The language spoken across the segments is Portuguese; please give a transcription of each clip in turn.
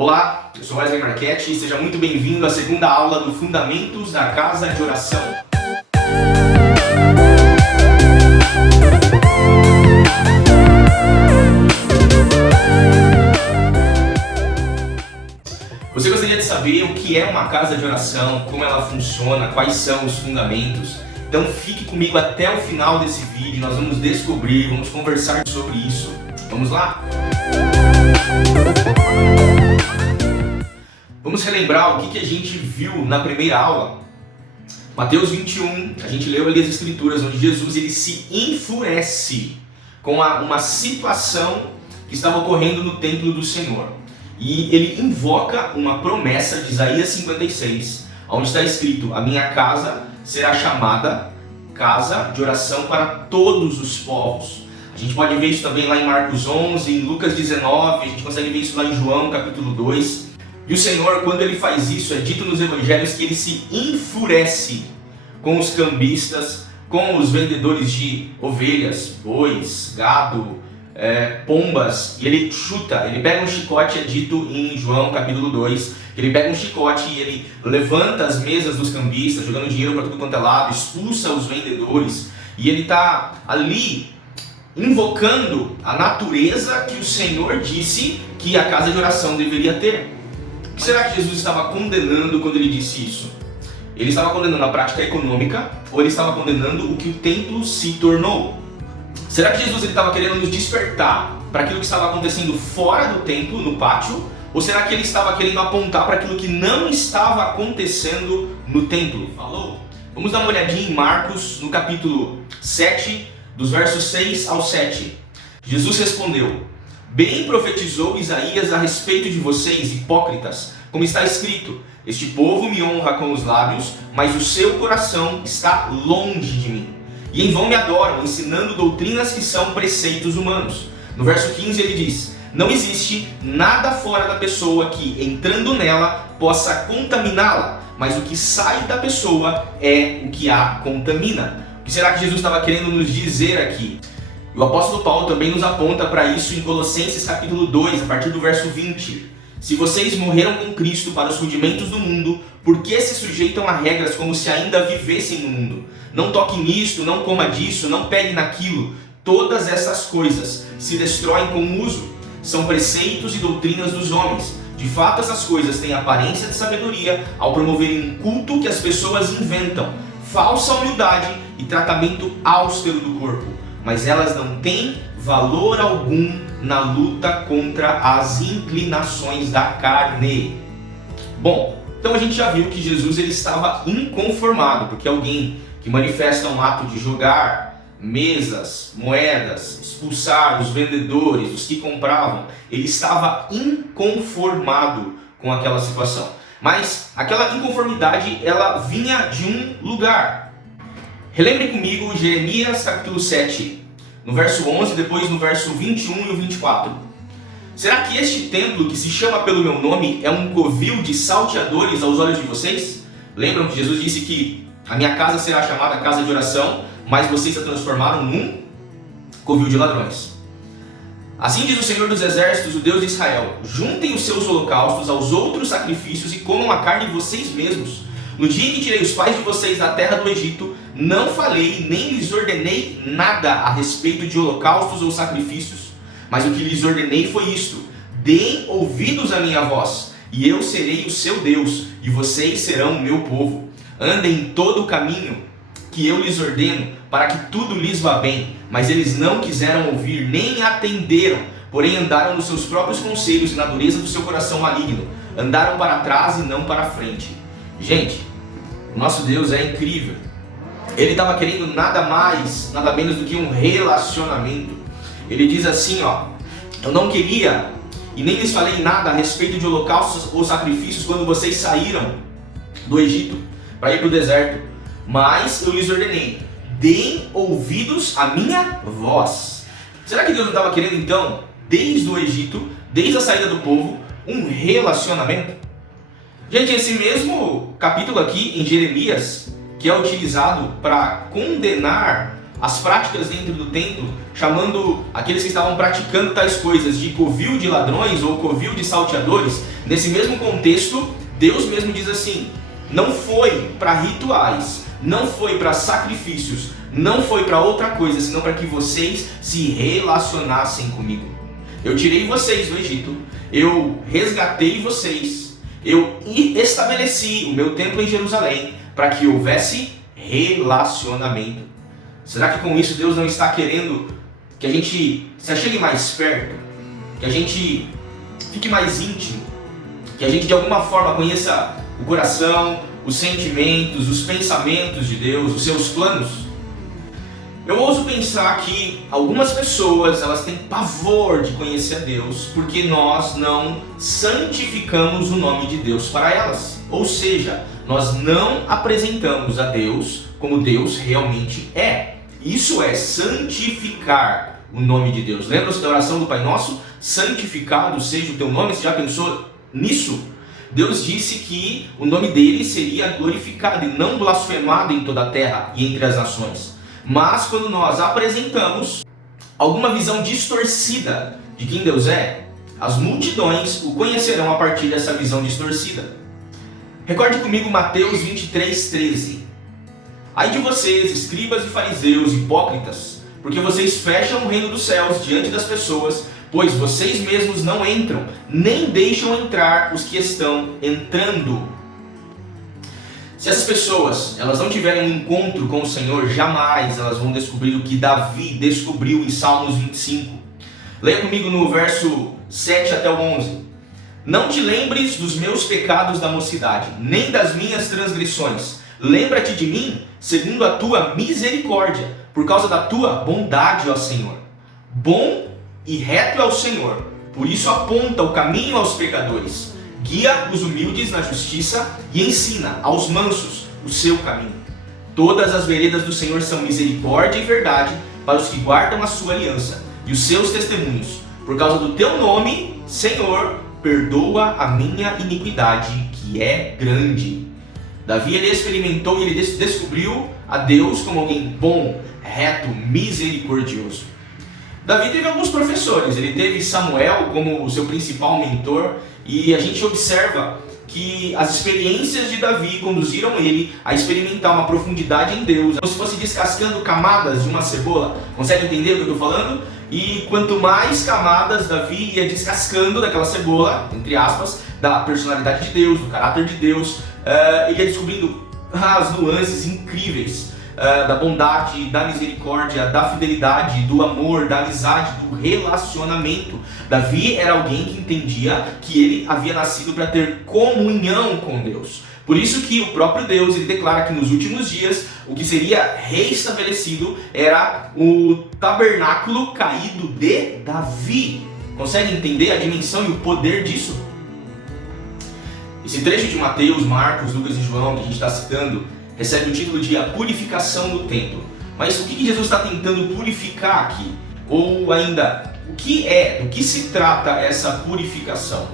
Olá, eu sou Wesley Marchetti e seja muito bem-vindo à segunda aula do Fundamentos da Casa de Oração. Você gostaria de saber o que é uma casa de oração, como ela funciona, quais são os fundamentos? Então fique comigo até o final desse vídeo, nós vamos descobrir, vamos conversar sobre isso. Vamos lá? Vamos relembrar o que a gente viu na primeira aula. Mateus 21, a gente leu ali as escrituras, onde Jesus ele se enfurece com uma situação que estava ocorrendo no templo do Senhor. E ele invoca uma promessa de Isaías 56, onde está escrito: a minha casa será chamada casa de oração para todos os povos. A gente pode ver isso também lá em Marcos 11, em Lucas 19, a gente consegue ver isso lá em João capítulo 2. E o Senhor, quando ele faz isso, é dito nos evangelhos que ele se enfurece com os cambistas, com os vendedores de ovelhas, bois, gado, pombas, e ele chuta, ele pega um chicote, é dito em João capítulo 2, ele pega um chicote e ele levanta as mesas dos cambistas, jogando dinheiro para tudo quanto é lado, expulsa os vendedores, e ele está ali invocando a natureza que o Senhor disse que a casa de oração deveria ter. O que será que Jesus estava condenando quando ele disse isso? Ele estava condenando a prática econômica ou ele estava condenando o que o templo se tornou? Será que Jesus estava querendo nos despertar para aquilo que estava acontecendo fora do templo, no pátio? Ou será que ele estava querendo apontar para aquilo que não estava acontecendo no templo? Falou? Vamos dar uma olhadinha em Marcos, no capítulo 7, dos versos 6 ao 7. Jesus respondeu: bem profetizou Isaías a respeito de vocês, hipócritas, como está escrito: este povo me honra com os lábios, mas o seu coração está longe de mim. E em vão me adoram, ensinando doutrinas que são preceitos humanos. No verso 15 ele diz: não existe nada fora da pessoa que, entrando nela, possa contaminá-la, mas o que sai da pessoa é o que a contamina. O que será que Jesus estava querendo nos dizer aqui? O apóstolo Paulo também nos aponta para isso em Colossenses capítulo 2, a partir do verso 20. Se vocês morreram com Cristo para os rudimentos do mundo, por que se sujeitam a regras como se ainda vivessem no mundo? Não toque nisto, não coma disso, não pegue naquilo. Todas essas coisas se destroem com o uso. São preceitos e doutrinas dos homens. De fato, essas coisas têm aparência de sabedoria ao promoverem um culto que as pessoas inventam, falsa humildade e tratamento austero do corpo. Mas elas não têm valor algum na luta contra as inclinações da carne. Bom, então a gente já viu que Jesus ele estava inconformado, porque alguém que manifesta um ato de jogar mesas, moedas, expulsar os vendedores, os que compravam, ele estava inconformado com aquela situação. Mas aquela inconformidade, ela vinha de um lugar. Relembre comigo Jeremias capítulo 7, no verso 11, depois no verso 21 e o 24. Será que este templo que se chama pelo meu nome é um covil de salteadores aos olhos de vocês? Lembram que Jesus disse que a minha casa será chamada casa de oração, mas vocês se transformaram num covil de ladrões. Assim diz o Senhor dos Exércitos, o Deus de Israel: juntem os seus holocaustos aos outros sacrifícios e comam a carne de vocês mesmos. No dia em que tirei os pais de vocês da terra do Egito, não falei nem lhes ordenei nada a respeito de holocaustos ou sacrifícios. Mas o que lhes ordenei foi isto: deem ouvidos à minha voz, e eu serei o seu Deus, e vocês serão o meu povo. Andem em todo o caminho que eu lhes ordeno, para que tudo lhes vá bem. Mas eles não quiseram ouvir, nem atenderam, porém andaram nos seus próprios conselhos e na dureza do seu coração maligno. Andaram para trás e não para frente. Gente, o nosso Deus é incrível. Ele estava querendo nada mais, nada menos do que um relacionamento. Ele diz assim, eu não queria e nem lhes falei nada a respeito de holocaustos ou sacrifícios quando vocês saíram do Egito para ir para o deserto, mas eu lhes ordenei: deem ouvidos à minha voz. Será que Deus não estava querendo então, desde o Egito, desde a saída do povo, um relacionamento? Gente, esse mesmo capítulo aqui em Jeremias, que é utilizado para condenar as práticas dentro do templo, chamando aqueles que estavam praticando tais coisas de covil de ladrões ou covil de salteadores, Nesse mesmo contexto, Deus mesmo diz assim: não foi para rituais, não foi para sacrifícios, não foi para outra coisa, senão para que vocês se relacionassem comigo. Eu tirei vocês do Egito, eu resgatei vocês, eu estabeleci o meu templo em Jerusalém para que houvesse relacionamento. Será que com isso Deus não está querendo que a gente se achegue mais perto, que a gente fique mais íntimo, que a gente de alguma forma conheça o coração, os sentimentos, os pensamentos de Deus, os seus planos? Eu ouso pensar que algumas pessoas, elas têm pavor de conhecer a Deus porque nós não santificamos o nome de Deus para elas. Ou seja, nós não apresentamos a Deus como Deus realmente é. Isso é santificar o nome de Deus. Lembra-se da oração do Pai Nosso? Santificado seja o teu nome. Você já pensou nisso? Deus disse que o nome dele seria glorificado e não blasfemado em toda a terra e entre as nações. Mas quando nós apresentamos alguma visão distorcida de quem Deus é, as multidões o conhecerão a partir dessa visão distorcida. Recorde comigo Mateus 23:13. Ai de vocês, escribas e fariseus, hipócritas, porque vocês fecham o reino dos céus diante das pessoas, pois vocês mesmos não entram, nem deixam entrar os que estão entrando. Se essas pessoas elas não tiverem um encontro com o Senhor, jamais elas vão descobrir o que Davi descobriu em Salmos 25. Leia comigo no verso 7 até o 11. Não te lembres dos meus pecados da mocidade, nem das minhas transgressões. Lembra-te de mim, segundo a tua misericórdia, por causa da tua bondade, ó Senhor. Bom e reto é o Senhor, por isso aponta o caminho aos pecadores. Guia os humildes na justiça e ensina aos mansos o seu caminho. Todas as veredas do Senhor são misericórdia e verdade para os que guardam a sua aliança e os seus testemunhos. Por causa do teu nome, Senhor, perdoa a minha iniquidade, que é grande. Davi ele experimentou e ele descobriu a Deus como alguém bom, reto, misericordioso. Davi teve alguns professores, ele teve Samuel como o seu principal mentor, e a gente observa que as experiências de Davi conduziram ele a experimentar uma profundidade em Deus, como se fosse descascando camadas de uma cebola. Consegue entender o que eu estou falando? E quanto mais camadas Davi ia descascando daquela cebola, entre aspas, da personalidade de Deus, do caráter de Deus, ele ia descobrindo as nuances incríveis da bondade, da misericórdia, da fidelidade, do amor, da amizade, do relacionamento. Davi era alguém que entendia que ele havia nascido para ter comunhão com Deus. Por isso que o próprio Deus ele declara que nos últimos dias o que seria reestabelecido era o tabernáculo caído de Davi. Consegue entender a dimensão e o poder disso? Esse trecho de Mateus, Marcos, Lucas e João que a gente está citando recebe o título de A Purificação do Templo. Mas o que Jesus está tentando purificar aqui? Ou ainda, do que se trata essa purificação?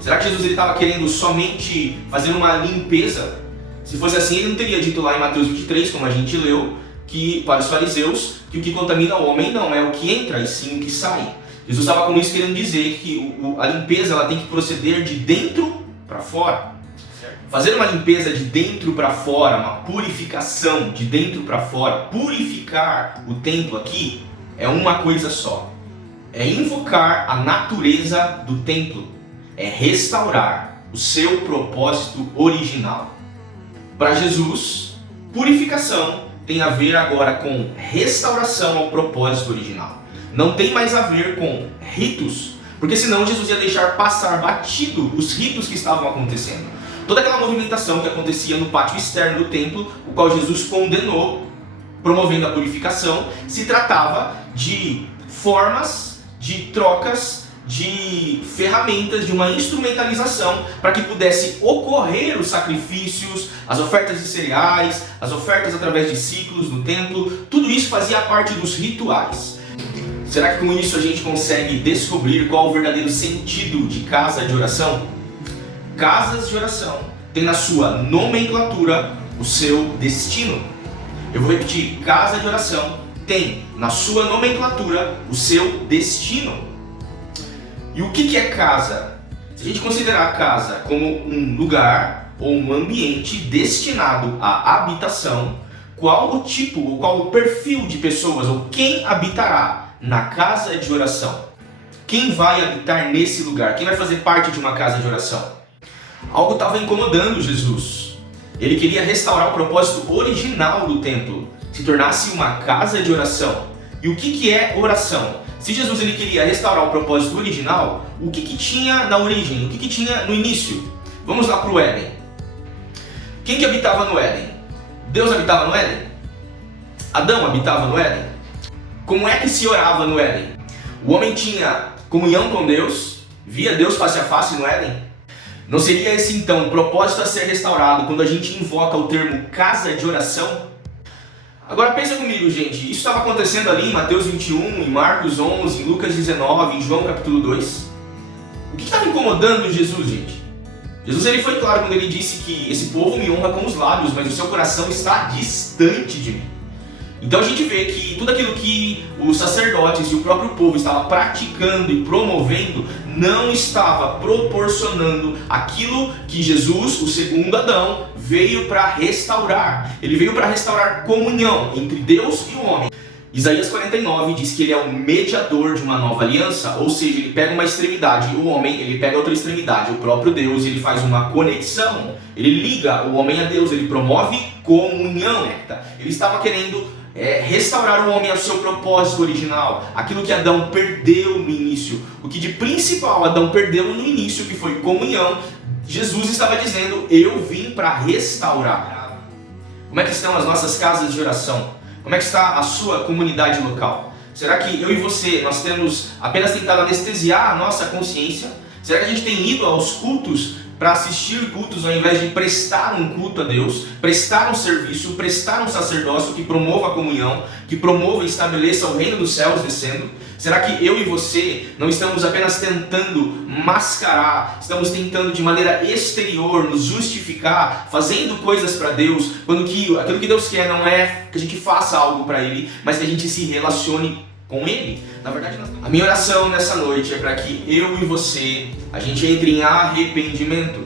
Será que Jesus estava querendo somente fazer uma limpeza? Se fosse assim, ele não teria dito lá em Mateus 23, como a gente leu, que para os fariseus, que o que contamina o homem não é o que entra, e sim o que sai. Jesus estava com isso querendo dizer que a limpeza ela tem que proceder de dentro para fora. Fazer uma limpeza de dentro para fora, uma purificação de dentro para fora, purificar o templo aqui é uma coisa só. É invocar a natureza do templo, é restaurar o seu propósito original. Para Jesus, purificação tem a ver agora com restauração ao propósito original. Não tem mais a ver com ritos, porque senão Jesus ia deixar passar batido os ritos que estavam acontecendo. Toda aquela movimentação que acontecia no pátio externo do templo, o qual Jesus condenou, promovendo a purificação, se tratava de formas, de trocas, de ferramentas, de uma instrumentalização para que pudesse ocorrer os sacrifícios, as ofertas de cereais, as ofertas através de ciclos no templo. Tudo isso fazia parte dos rituais. Será que com isso a gente consegue descobrir qual o verdadeiro sentido de casa de oração? Casas de oração têm na sua nomenclatura o seu destino. Eu vou repetir, casa de oração tem na sua nomenclatura o seu destino. E o que é casa? Se a gente considerar a casa como um lugar ou um ambiente destinado à habitação, qual o tipo ou qual o perfil de pessoas ou quem habitará na casa de oração? Quem vai habitar nesse lugar? Quem vai fazer parte de uma casa de oração? Algo estava incomodando Jesus. Ele queria restaurar o propósito original do templo, se tornasse uma casa de oração. E o que é oração? Se Jesus ele queria restaurar o propósito original, o que tinha na origem? O que tinha no início? Vamos lá para o Éden. Quem que habitava no Éden? Deus habitava no Éden? Adão habitava no Éden? Como é que se orava no Éden? O homem tinha comunhão com Deus, via Deus face a face no Éden? Não seria esse então o propósito a ser restaurado quando a gente invoca o termo casa de oração? Agora pensa comigo, gente, isso estava acontecendo ali em Mateus 21, em Marcos 11, em Lucas 19, em João capítulo 2. O que estava incomodando Jesus, gente? Jesus ele foi claro quando ele disse que esse povo me honra com os lábios, mas o seu coração está distante de mim. Então a gente vê que tudo aquilo que os sacerdotes e o próprio povo estava praticando e promovendo não estava proporcionando aquilo que Jesus, o segundo Adão, veio para restaurar. Ele veio para restaurar comunhão entre Deus e o homem. Isaías 49 diz que ele é o mediador de uma nova aliança, ou seja, ele pega uma extremidade, o homem, ele pega outra extremidade, o próprio Deus, ele faz uma conexão, ele liga o homem a Deus, ele promove comunhão. Ele estava querendo restaurar o homem ao seu propósito original, aquilo que Adão perdeu no início, o que de principal Adão perdeu no início, que foi comunhão. Jesus estava dizendo, eu vim para restaurar. Como é que estão as nossas casas de oração? Como é que está a sua comunidade local? Será que eu e você, nós temos apenas tentado anestesiar a nossa consciência? Será que a gente tem ido aos cultos para assistir cultos ao invés de prestar um culto a Deus, prestar um serviço, prestar um sacerdócio que promova a comunhão, que promova e estabeleça o reino dos céus descendo? Será que eu e você não estamos apenas tentando mascarar, estamos tentando de maneira exterior nos justificar, fazendo coisas para Deus, quando que aquilo que Deus quer não é que a gente faça algo para Ele, mas que a gente se relacione com Ele? Na verdade, a minha oração nessa noite é para que eu e você, a gente entre em arrependimento.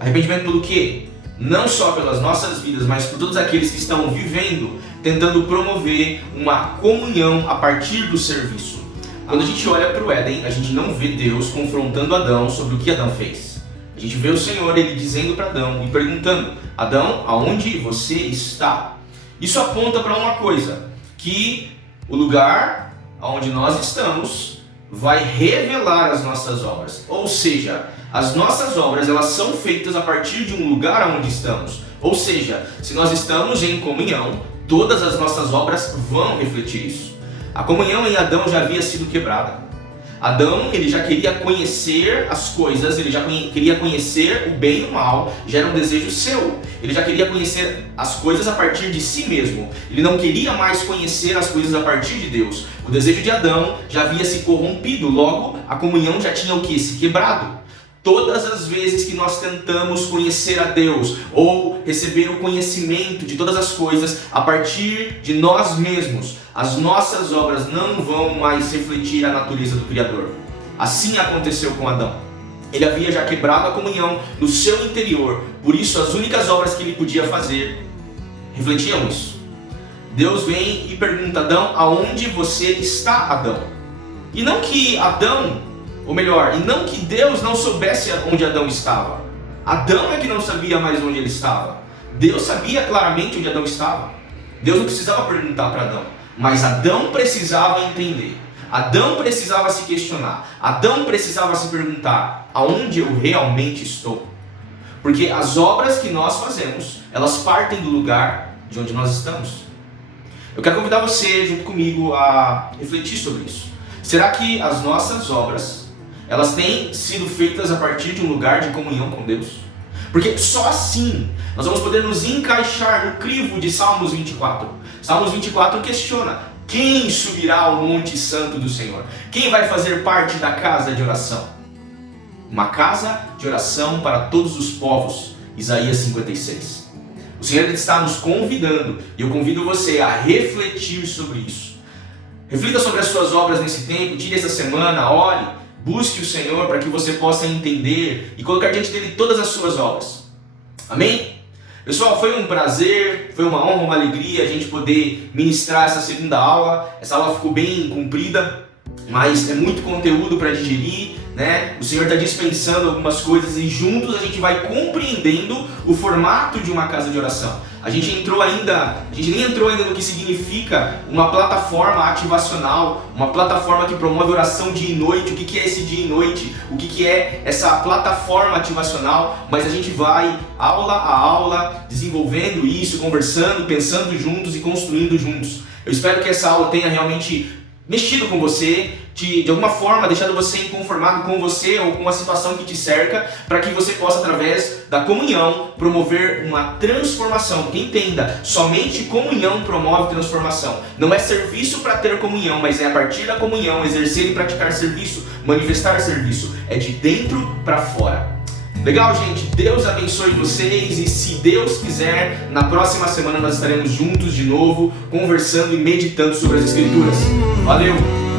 Arrependimento pelo quê? Não só pelas nossas vidas, mas por todos aqueles que estão vivendo, tentando promover uma comunhão a partir do serviço. Quando a gente olha para o Éden, a gente não vê Deus confrontando Adão sobre o que Adão fez. A gente vê o Senhor, ele dizendo para Adão e perguntando, Adão, aonde você está? Isso aponta para uma coisa, que o lugar onde nós estamos vai revelar as nossas obras. Ou seja, as nossas obras elas são feitas a partir de um lugar onde estamos. Ou seja, se nós estamos em comunhão, todas as nossas obras vão refletir isso. A comunhão em Adão já havia sido quebrada. Adão, ele já queria conhecer as coisas, ele já queria conhecer o bem e o mal, já era um desejo seu. Ele já queria conhecer as coisas a partir de si mesmo. Ele não queria mais conhecer as coisas a partir de Deus. O desejo de Adão já havia se corrompido, logo a comunhão já tinha o que? Se quebrado. Todas as vezes que nós tentamos conhecer a Deus ou receber o conhecimento de todas as coisas a partir de nós mesmos, as nossas obras não vão mais refletir a natureza do Criador. Assim aconteceu com Adão. Ele havia já quebrado a comunhão no seu interior, por isso as únicas obras que ele podia fazer refletiam isso. Deus vem e pergunta a Adão, aonde você está, Adão? E não que Adão, ou melhor, e não que Deus não soubesse onde Adão estava. Adão é que não sabia mais onde ele estava. Deus sabia claramente onde Adão estava. Deus não precisava perguntar para Adão, mas Adão precisava entender. Adão precisava se questionar. Adão precisava se perguntar, aonde eu realmente estou? Porque as obras que nós fazemos, elas partem do lugar de onde nós estamos. Eu quero convidar você, junto comigo, a refletir sobre isso. Será que as nossas obras elas têm sido feitas a partir de um lugar de comunhão com Deus? Porque só assim nós vamos poder nos encaixar no crivo de Salmos 24. Salmos 24 questiona, quem subirá ao monte santo do Senhor? Quem vai fazer parte da casa de oração? Uma casa de oração para todos os povos. Isaías 56. O Senhor está nos convidando, e eu convido você a refletir sobre isso. Reflita sobre as suas obras nesse tempo, tire essa semana, ore, Busque o Senhor para que você possa entender e colocar diante dele todas as suas obras. Amém? Pessoal, foi um prazer, foi uma honra, uma alegria a gente poder ministrar essa segunda aula. Essa aula ficou bem comprida, mas é muito conteúdo para digerir, né? O Senhor está dispensando algumas coisas e juntos a gente vai compreendendo o formato de uma casa de oração. A gente nem entrou ainda no que significa uma plataforma ativacional, uma plataforma que promove oração dia e noite. O que é esse dia e noite? O que é essa plataforma ativacional? Mas a gente vai, aula a aula, desenvolvendo isso, conversando, pensando juntos e construindo juntos. Eu espero que essa aula tenha realmente mexido com você, de alguma forma deixado você inconformado com você ou com a situação que te cerca, para que você possa, através da comunhão, promover uma transformação. Porque entenda, somente comunhão promove transformação. Não é serviço para ter comunhão, mas é a partir da comunhão, exercer e praticar serviço, manifestar serviço. É de dentro para fora. Legal, gente? Deus abençoe vocês e, se Deus quiser, na próxima semana nós estaremos juntos de novo, conversando e meditando sobre as Escrituras. Valeu!